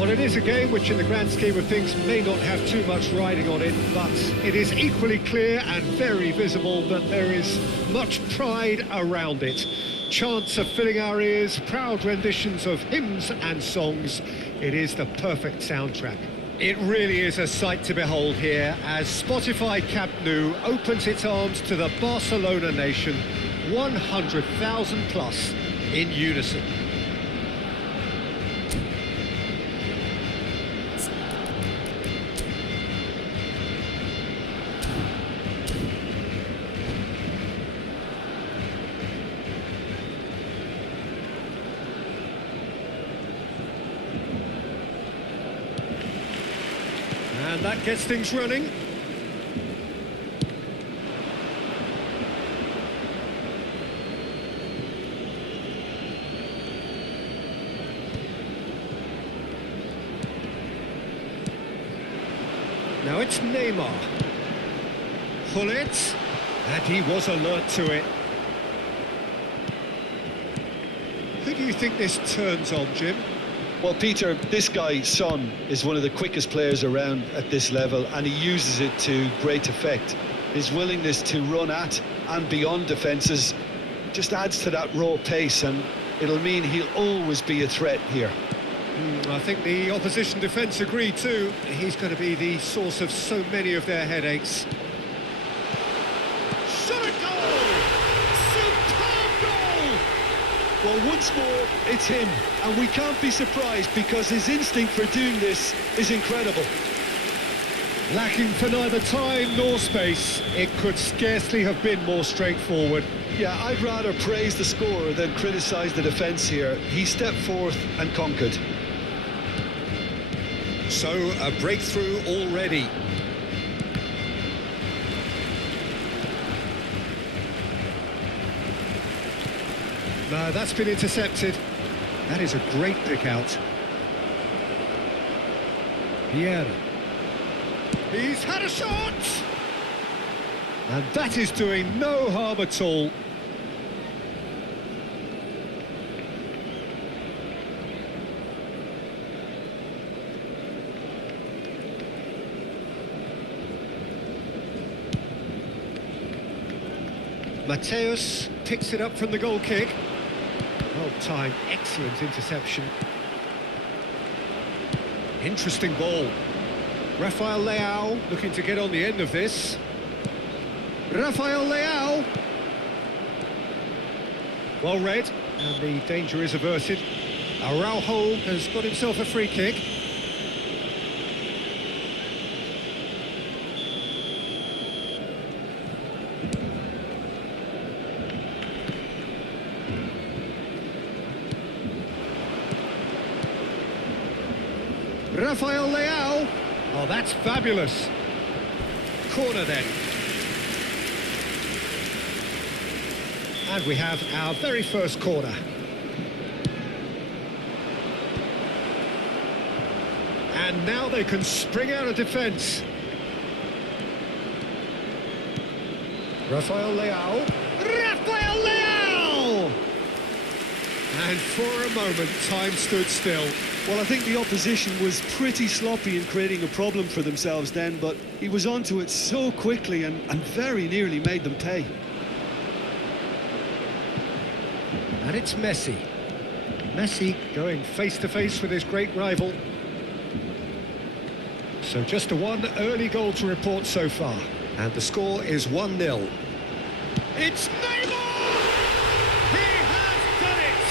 Well, it is a game which in the grand scheme of things may not have too much riding on it, but it is equally clear and very visible that there is much pride around it. Chants are filling our ears, proud renditions of hymns and songs. It is the perfect soundtrack. It really is a sight to behold here as Spotify Camp Nou opens its arms to the Barcelona nation, 100,000 plus in unison. And that gets things running. Now it's Neymar. Pull it. And he was alert to it. Who do you think this turns on, Jim? Well, Peter, this guy, Son, is one of the quickest players around at this level, and he uses it to great effect. His willingness to run at and beyond defences just adds to that raw pace, and it'll mean he'll always be a threat here. I think the opposition defence agree too. He's going to be the source of so many of their headaches. Shot a goal! Superb goal! Well, once more, it's him, and we can't be surprised because his instinct for doing this is incredible. Lacking for neither time nor space, it could scarcely have been more straightforward. Yeah, I'd rather praise the scorer than criticise the defence here. He stepped forth and conquered. So, a breakthrough already. No, that's been intercepted. That is a great pick out. Pierre. He's had a shot! And that is doing no harm at all. Mateus picks it up from the goal kick. Well timed, excellent interception. Interesting ball. Rafael Leao looking to get on the end of this. Rafael Leao. Well read, and the danger is averted. Araujo has got himself a free kick. Rafael Leao. Oh, that's fabulous. Corner then. And we have our very first corner. And now they can spring out of defence. Rafael Leao. Rafael Leao! And for a moment, time stood still. Well, I think the opposition was pretty sloppy in creating a problem for themselves then, but he was onto it so quickly and very nearly made them pay. And it's Messi. Messi going face-to-face with his great rival. So just a one early goal to report so far. And the score is 1-0. It's Neymar! He has done it!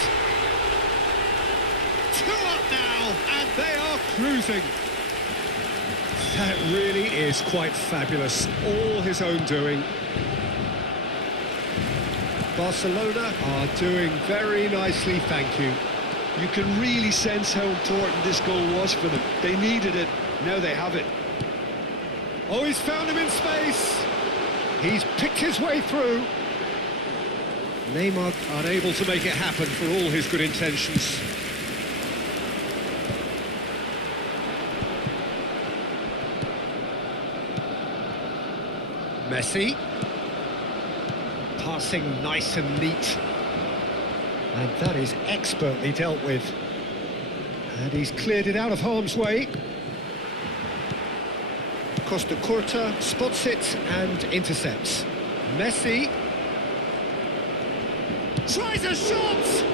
2 up now, and they are cruising. That really is quite fabulous. All his own doing. Barcelona are doing very nicely, thank you. You can really sense how important this goal was for them. They needed it, now they have it. Oh, he's found him in space. He's picked his way through. Neymar unable to make it happen for all his good intentions. Messi. Passing nice and neat. And that is expertly dealt with. And he's cleared it out of harm's way. Costa Curta spots it and intercepts. Messi tries a shot!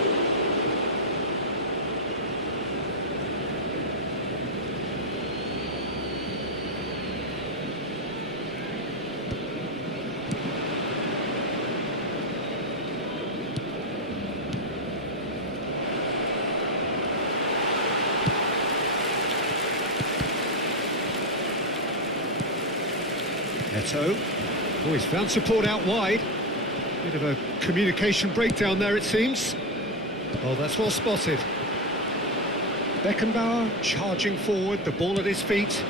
Neto. Oh, he's found support out wide. Bit of a communication breakdown there, it seems. Oh, that's well spotted. Beckenbauer charging forward, the ball at his feet.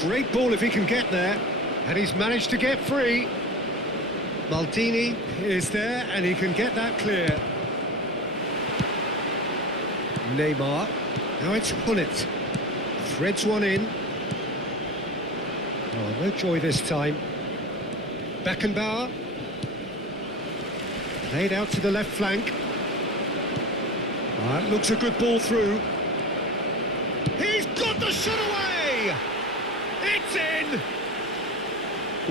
Great ball if he can get there. And he's managed to get free. Maldini is there, and he can get that clear. Neymar. Now it's Hullet. Threads one in. Oh, no joy this time. Beckenbauer. Played out to the left flank. That looks a good ball through. He's got the shot away! It's in!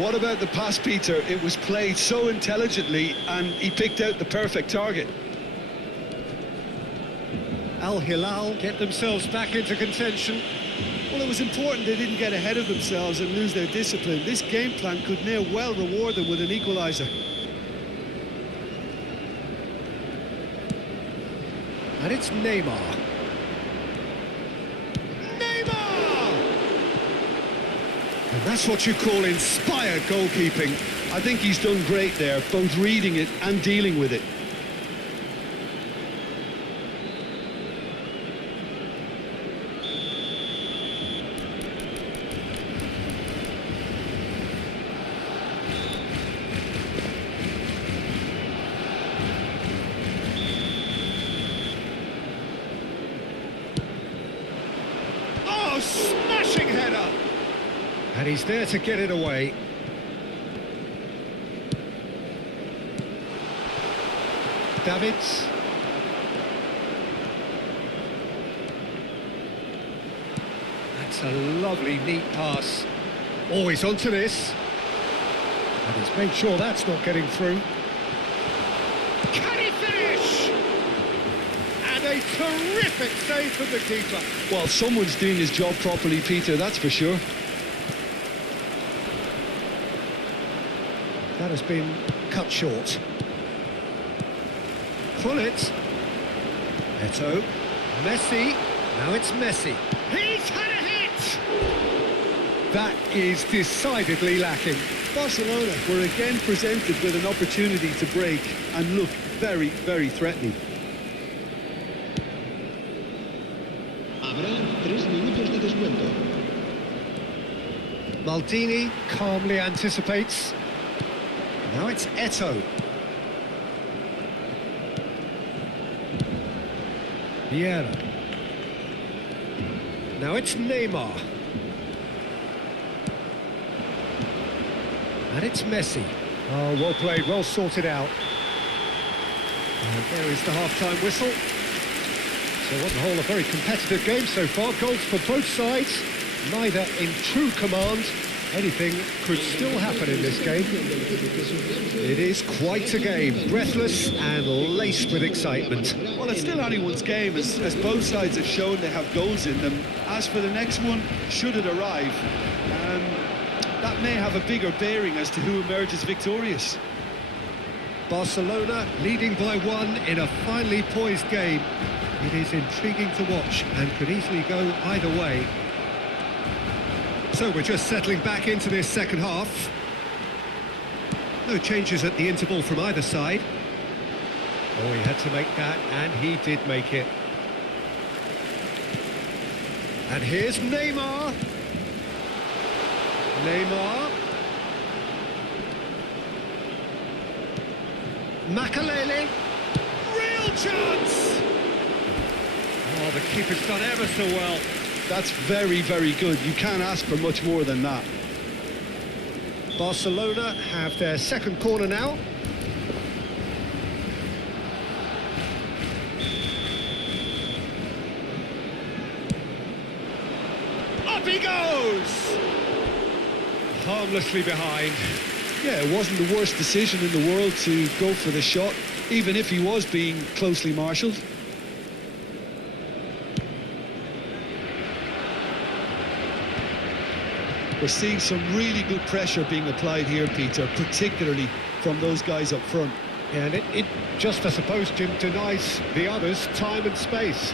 What about the pass, Peter? It was played so intelligently and he picked out the perfect target. Al Hilal get themselves back into contention. Well, it was important they didn't get ahead of themselves and lose their discipline. This game plan could now well reward them with an equaliser. And it's Neymar. Neymar! And that's what you call inspired goalkeeping. I think he's done great there, both reading it and dealing with it. Smashing header! And he's there to get it away. Davids. That's a lovely, neat pass. Oh, he's onto this. And he's made sure that's not getting through. Can he finish? And a terrific save from the keeper. Well, someone's doing his job properly, Peter, that's for sure. That has been cut short. Hullet. Neto. Messi. Now it's Messi. He's had a hit! That is decidedly lacking. Barcelona were again presented with an opportunity to break and look very, very threatening. Habrá 3 minutos de descuento. Maldini calmly anticipates. Now it's Eto'o. Vieira. Now it's Neymar. And it's Messi. Oh, well played, well sorted out. And there is the half-time whistle. So on the whole, a very competitive game so far. Goals for both sides, neither in true command. Anything could still happen in this game. It is quite a game, breathless and laced with excitement. Well, it's still anyone's game, as both sides have shown they have goals in them. As for the next one, should it arrive, that may have a bigger bearing as to who emerges victorious. Barcelona leading by 1 in a finely poised game. It is intriguing to watch and could easily go either way. So we're just settling back into this second half. No changes at the interval from either side. Oh, he had to make that, and he did make it. And here's Neymar. Neymar. Makalele. Real chance! Oh, the keeper's done ever so well. That's very, very good. You can't ask for much more than that. Barcelona have their second corner now. Up he goes! Harmlessly behind. Yeah, it wasn't the worst decision in the world to go for the shot, even if he was being closely marshalled. We're seeing some really good pressure being applied here, Peter, particularly from those guys up front. And it just, I suppose, Jim, denies the others time and space.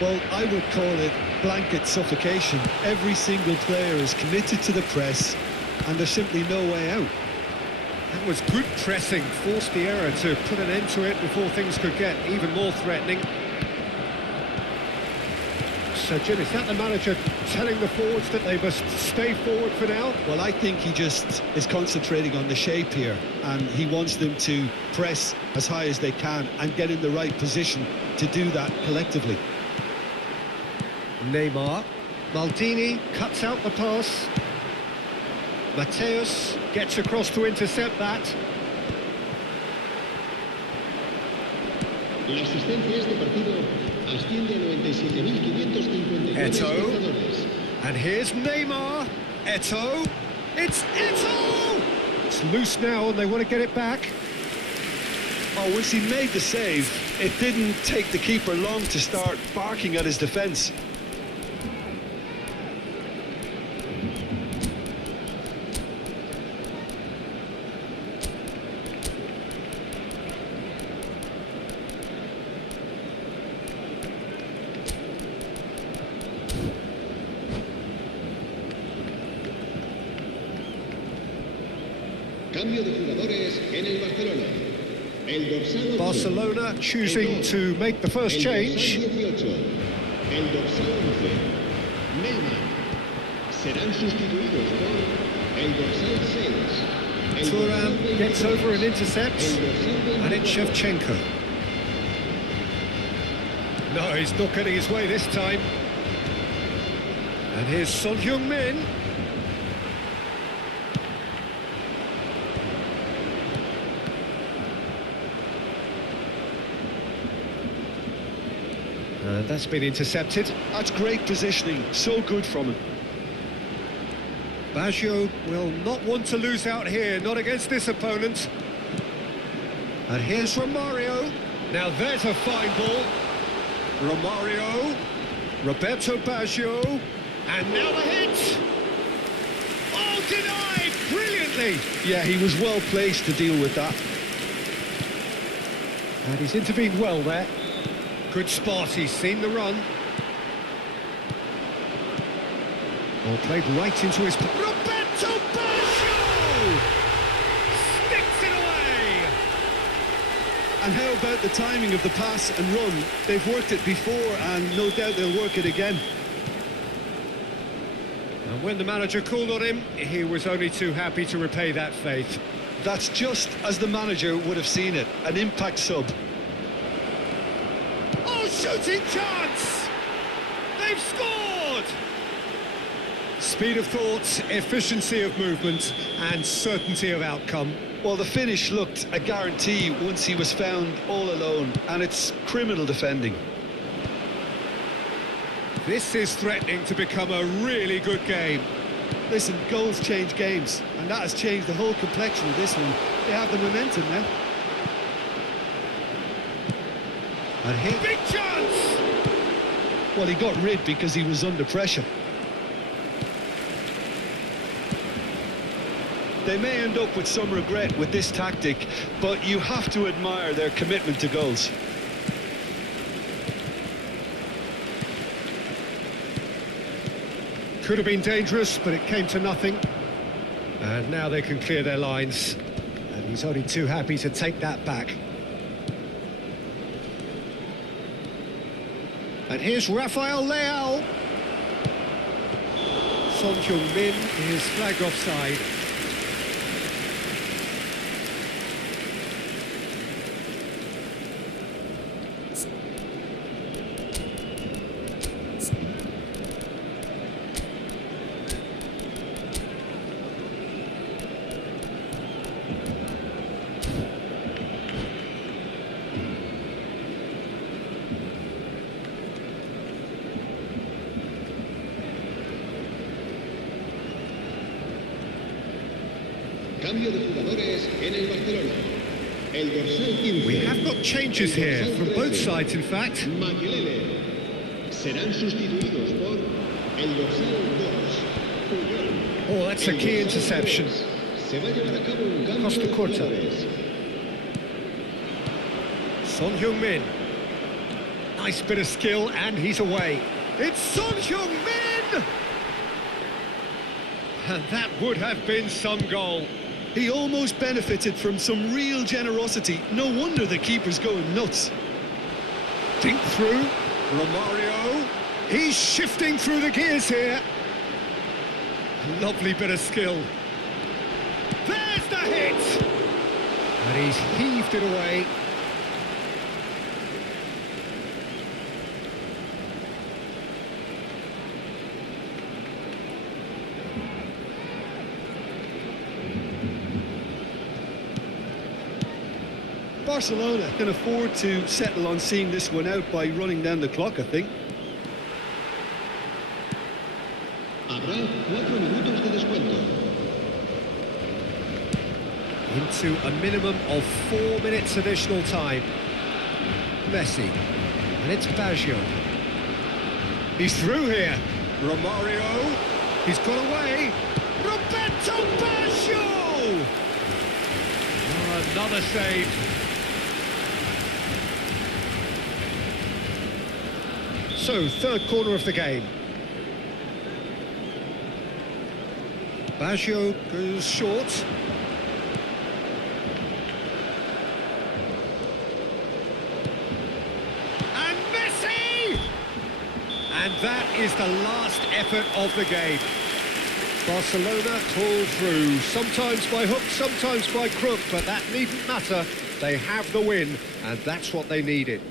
Well, I would call it blanket suffocation. Every single player is committed to the press, and there's simply no way out. That was good pressing, forced the error to put an end to it before things could get even more threatening. So, Jim, is that the manager telling the forwards that they must stay forward for now? Well, I think he just is concentrating on the shape here, and he wants them to press as high as they can and get in the right position to do that collectively. Neymar. Maldini cuts out the pass. Mateus gets across to intercept that. La asistencia a este partido asciende a 97.552 espectadores. And here's Neymar. Eto'o. It's Eto'o! It's loose now and they want to get it back. Oh, once he made the save, it didn't take the keeper long to start barking at his defence. Cambio de jugadores en el Barcelona. El dorsal 8. Barcelona choosing to make the first change. El dorsal 18. El dorsal 11. Neymar. Serán sustituidos por el dorsal 6. Thuram gets over and intercepts. And it's Shevchenko. No, he's not getting his way this time. And here's Son Heung-min. And that's been intercepted. That's great positioning, so good from him. Baggio will not want to lose out here, not against this opponent. And here's Romario. Now there's a fine ball. Romario, Roberto Baggio, and now the hit. Oh, denied brilliantly. Yeah, he was well placed to deal with that. And he's intervened well there. Good spot, he's seen the run. Oh, played right into his... Roberto Baggio! Sticks it away! And how about the timing of the pass and run? They've worked it before and no doubt they'll work it again. And when the manager called on him, he was only too happy to repay that faith. That's just as the manager would have seen it, an impact sub. Oh, shooting chance! They've scored! Speed of thought, efficiency of movement, and certainty of outcome. Well, the finish looked a guarantee once he was found all alone, and it's criminal defending. This is threatening to become a really good game. Listen, goals change games, and that has changed the whole complexion of this one. They have the momentum now. And here, big chance! Well, he got rid because he was under pressure. They may end up with some regret with this tactic, but you have to admire their commitment to goals. Could have been dangerous, but it came to nothing. And now they can clear their lines. And he's only too happy to take that back. And here's Rafael Leao. Son Heung-min is flagged offside. Cambio de jugadores en el Barcelona. El dorsal 15. We have got changes here from both sides, in fact. Makelele. Serán sustituidos por el dorsal 2. Puyol. Oh, that's a key interception. Se va a llevar a cabo un cambio Costa de Curta. jugadores. Son Heung-min. Nice bit of skill, and he's away. It's Son Heung-min! And that would have been some goal. He almost benefited from some real generosity. No wonder the keeper's going nuts. Dink through. Romario. He's shifting through the gears here. Lovely bit of skill. There's the hit! And he's heaved it away. Barcelona can afford to settle on seeing this one out by running down the clock, I think. Habrá 4 minutos de descuento. Into a minimum of 4 minutes additional time. Messi. And it's Baggio. He's through here. Romario. He's got away. Roberto Baggio! Oh, another save. So, third corner of the game. Baggio goes short. And Messi! And that is the last effort of the game. Barcelona pull through, sometimes by hook, sometimes by crook, but that needn't matter. They have the win, and that's what they needed.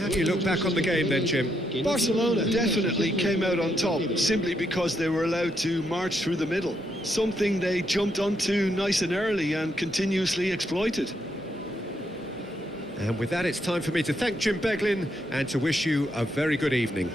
How do you look back on the game then, Jim? Barcelona definitely came out on top simply because they were allowed to march through the middle. Something they jumped onto nice and early and continuously exploited. And with that, it's time for me to thank Jim Beglin and to wish you a very good evening.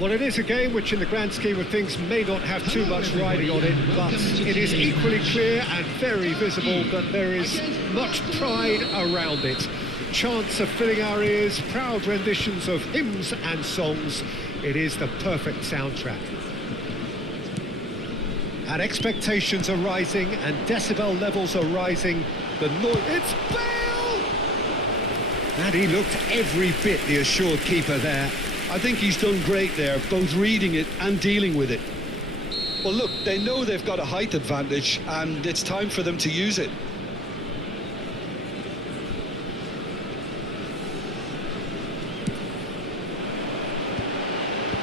Well, it is a game which in the grand scheme of things may not have too much riding on it, but it is equally clear and very visible that there is much pride around it. Chants are filling our ears, proud renditions of hymns and songs. It is the perfect soundtrack. And expectations are rising and decibel levels are rising. The noise... It's Bale! And he looked every bit the assured keeper there. I think he's done great there, both reading it and dealing with it. Well, look, they know they've got a height advantage, and it's time for them to use it.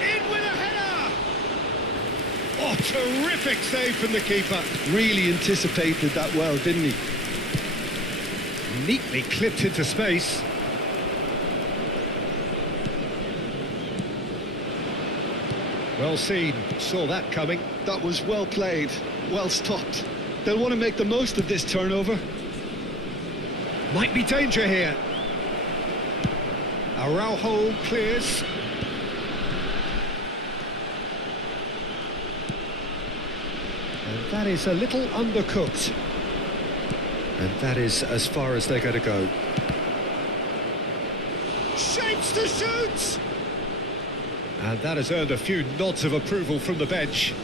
In with a header! Oh, terrific save from the keeper. Really anticipated that well, didn't he? Neatly clipped into space. Well seen, saw that coming. That was well played, well stopped. They'll want to make the most of this turnover. Might be danger here. Araujo clears. And that is a little undercooked. And that is as far as they're going to go. Shapes to shoot! And that has earned a few nods of approval from the bench.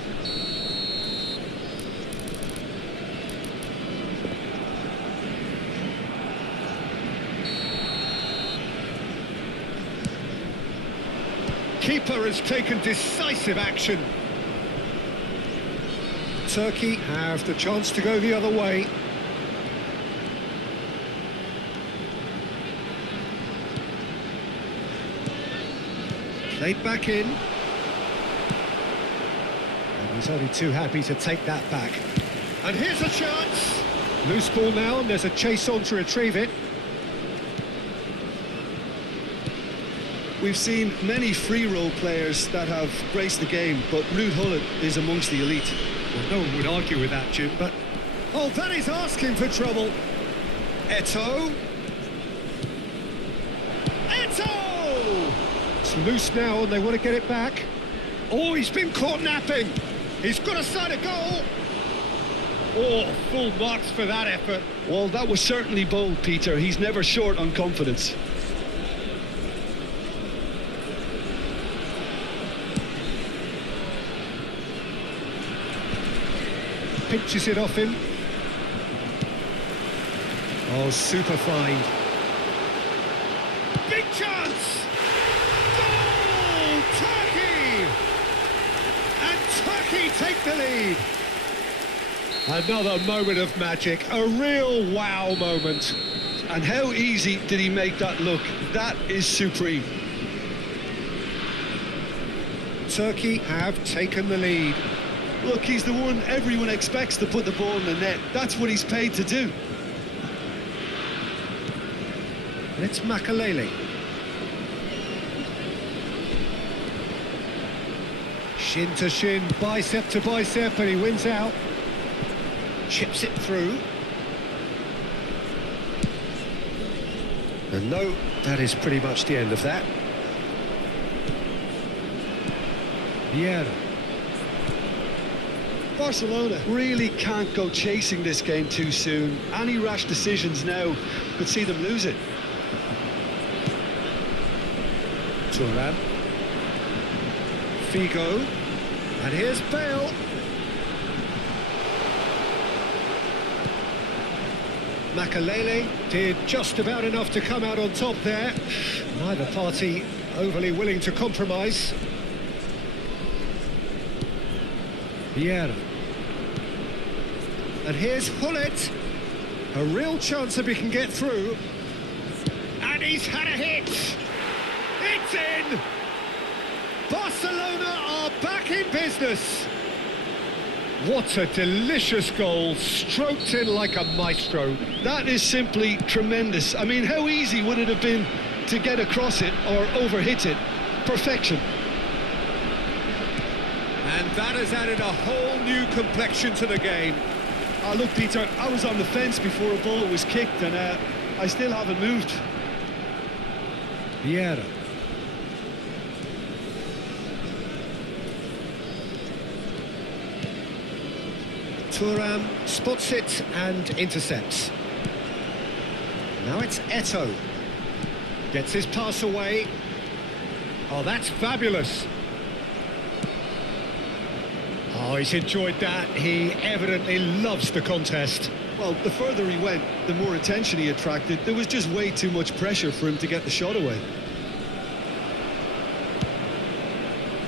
Keeper has taken decisive action. Turkey have the chance to go the other way. Played back in. And he's only too happy to take that back. And here's a chance. Loose ball now, and there's a chase on to retrieve it. We've seen many free role players that have graced the game, but Ruud Gullit is amongst the elite. Well, no one would argue with that, Jim, but... Oh, that is asking for trouble. Eto'o. Eto'o! It's loose now and they want to get it back. Oh, he's been caught napping. He's got a side of goal. Oh, full marks for that effort. Well, that was certainly bold, Peter. He's never short on confidence. Pinches it off him. Oh, super find. Big chance! Goal! Turkey! And Turkey take the lead. Another moment of magic, a real wow moment. And how easy did he make that look? That is supreme. Turkey have taken the lead. Look, he's the one everyone expects to put the ball in the net. That's what he's paid to do. And it's Makalele. Shin to shin, bicep to bicep, and he wins out. Chips it through. And no, that is pretty much the end of that. Vieira. Barcelona really can't go chasing this game too soon. Any rash decisions now could see them lose it. Thuram. Figo. And here's Bale. Makalele did just about enough to come out on top there. Neither party overly willing to compromise. Vieira. And here's Gullit. A real chance if he can get through. And he's had a hit. It's in. Barcelona are back in business. What a delicious goal, stroked in like a maestro. That is simply tremendous. I mean, how easy would it have been to get across it or overhit it? Perfection. And that has added a whole new complexion to the game. Oh, look, Peter, I was on the fence before a ball was kicked, and I still haven't moved. Vieira. Thuram spots it and intercepts. Now it's Eto'o. Gets his pass away. Oh, that's fabulous. Oh, he's enjoyed that. He evidently loves the contest. Well, the further he went, the more attention he attracted. There was just way too much pressure for him to get the shot away.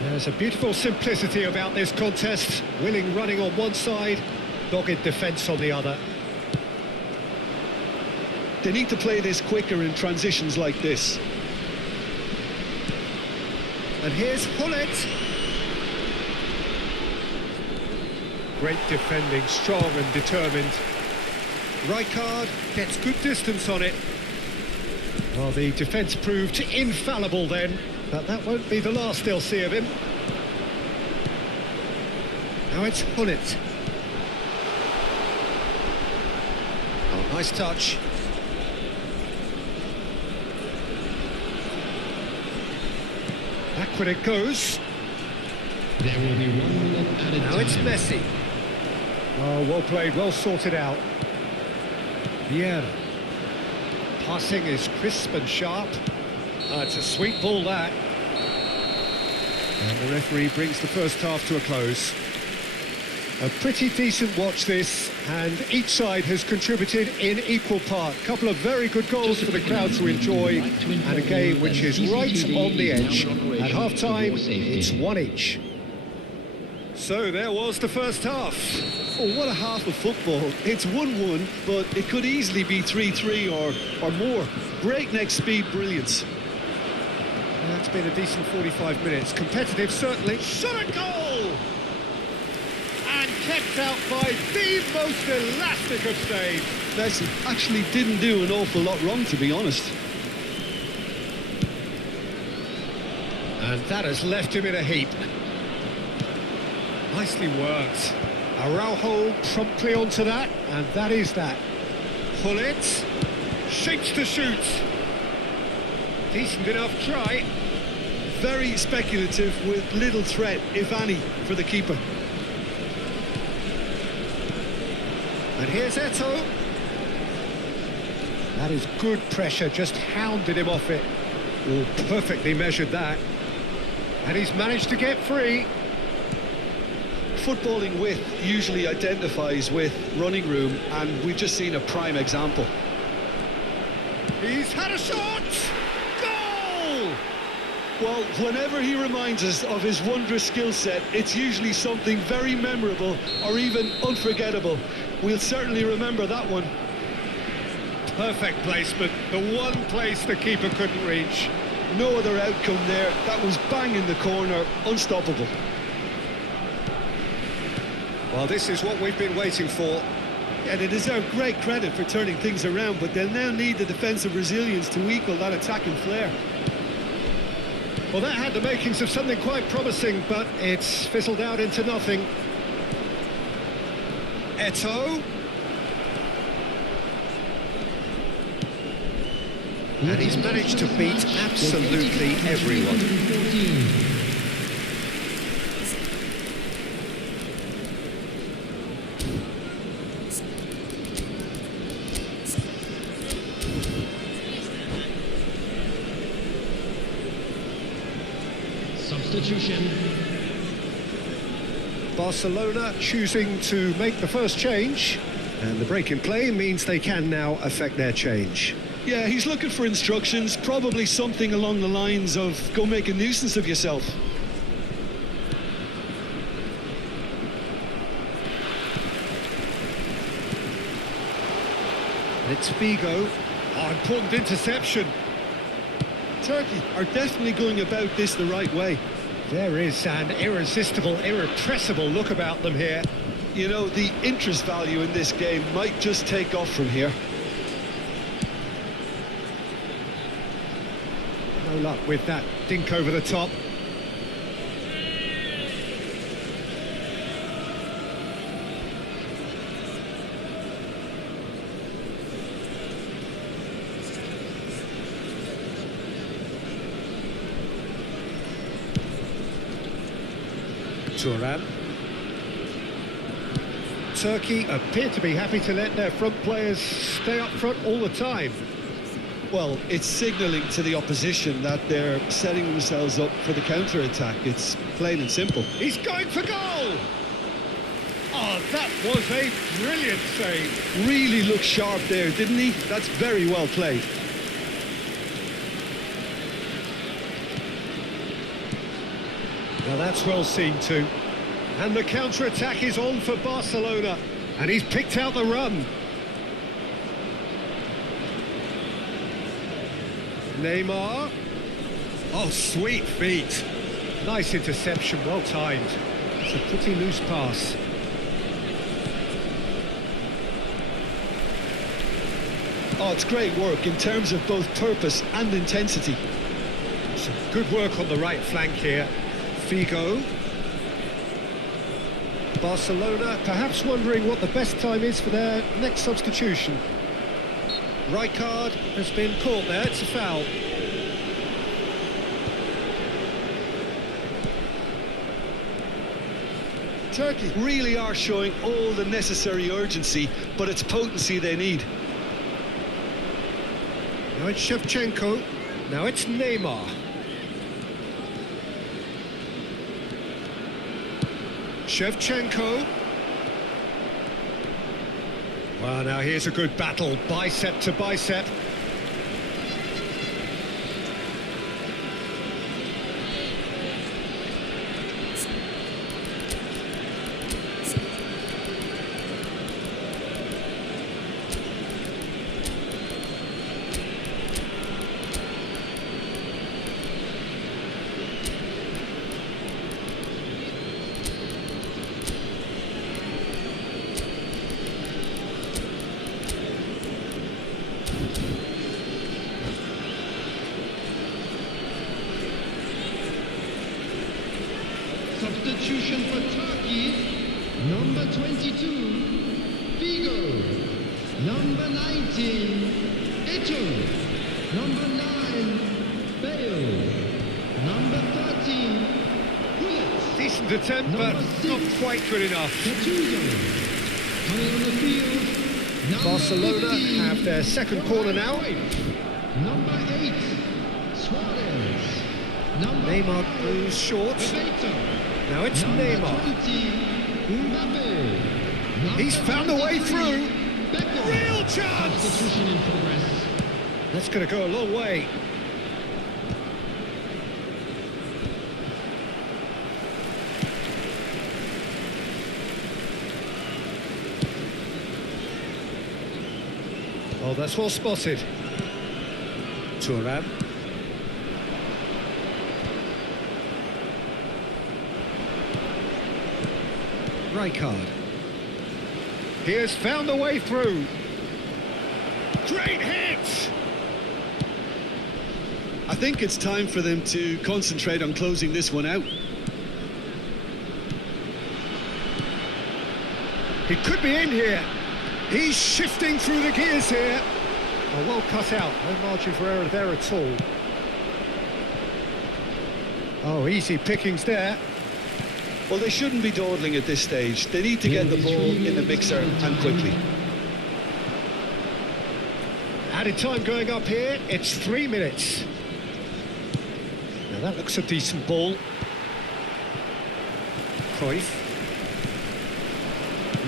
There's a beautiful simplicity about this contest. Willing running on one side, dogged defence on the other. They need to play this quicker in transitions like this. And here's Hullet. Great defending, strong and determined. Rijkaard gets good distance on it. Well, the defence proved infallible then, but that won't be the last they'll see of him. Now it's Hullet. Oh, nice touch. Back when it goes. There will be 1 minute at a time. Now it's Messi. Oh, well played, well sorted out. Vieira. Passing is crisp and sharp. It's a sweet ball, that. And the referee brings the first half to a close. A pretty decent watch this, and each side has contributed in equal part. A couple of very good goals for the crowd to enjoy, and a game which is right on the edge. At half-time, it's 1 each. So there was the first half. Oh, what a half of football. It's 1-1, but it could easily be 3-3 or more. Breakneck speed brilliance. It's been a decent 45 minutes. Competitive, certainly. Shot a goal! And kept out by the most elastic of saves. Messi actually didn't do an awful lot wrong, to be honest. And that has left him in a heap. Nicely worked. Araujo promptly onto that, and that is that. Hullet shapes to shoot. Decent enough try. Very speculative with little threat, if any, for the keeper. And here's Eto'o. That is good pressure, just hounded him off it. Oh, perfectly measured that. And he's managed to get free. Footballing width usually identifies with running room, and we've just seen a prime example. He's had a shot! Goal! Well, whenever he reminds us of his wondrous skill set, it's usually something very memorable or even unforgettable. We'll certainly remember that one. Perfect placement, the one place the keeper couldn't reach. No other outcome there. That was bang in the corner, unstoppable. Well, this is what we've been waiting for. And they deserve great credit for turning things around, but they'll now need the defensive resilience to equal that attacking flair. Well, that had the makings of something quite promising, but it's fizzled out into nothing. Eto'o. And he's managed to beat absolutely everyone. Substitution. Barcelona choosing to make the first change, and the break in play means they can now affect their change. Yeah, he's looking for instructions, probably something along the lines of go make a nuisance of yourself. It's Figo. Oh, important interception. Turkey are definitely going about this the right way. There is an irresistible, irrepressible look about them here. You know, the interest value in this game might just take off from here. No luck with that dink over the top. Thuram. Turkey appear to be happy to let their front players stay up front all the time. Well, it's signalling to the opposition that they're setting themselves up for the counter-attack. It's plain and simple. He's going for goal! Oh, that was a brilliant save. Really looked sharp there, didn't he? That's very well played. Now that's well seen too. And the counter-attack is on for Barcelona. And he's picked out the run. Neymar. Oh, sweet feet. Nice interception, well timed. It's a pretty loose pass. Oh, it's great work in terms of both purpose and intensity. Some good work on the right flank here. Figo. Barcelona perhaps wondering what the best time is for their next substitution. Right card has been caught there, it's a foul. Turkey really are showing all the necessary urgency, but it's potency they need. Now it's Shevchenko, now it's Neymar. Shevchenko. Well, now here's a good battle, bicep to bicep. Substitution for Turkey, number 22, Figo. Number 19, Eto. Number 9, Bale. Number 13, Gullit. Decent attempt, but not quite good enough. Gattuso. Coming on the field, number Barcelona 15, have their second corner now. Number 8, Suarez. Number Neymar 5, goes short. Bebeto. Now it's Number Neymar. 20, Mbappe. Number He's found a way 23, through. Beckham. Real chance! Substitution in progress. That's going to go a long way. Oh, that's well spotted. Thuram. Rijkaard. He has found a way through. Great hit! I think it's time for them to concentrate on closing this one out. He could be in here. He's shifting through the gears here. Oh, well cut out. No margin for error there at all. Oh, easy pickings there. Well, they shouldn't be dawdling at this stage. They need to get the ball in the mixer and quickly. Added time going up here. It's 3 minutes. Now that looks a decent ball. Cruyff.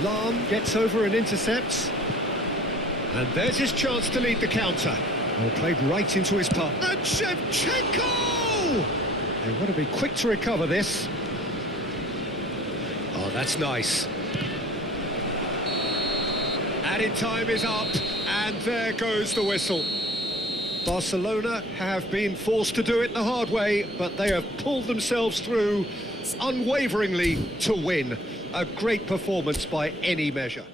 Lahm gets over and intercepts. And there's his chance to lead the counter. Well, played right into his path. And Shevchenko! They want to be quick to recover this. Oh, that's nice. Added time is up, and there goes the whistle. Barcelona have been forced to do it the hard way, but they have pulled themselves through unwaveringly to win. A great performance by any measure.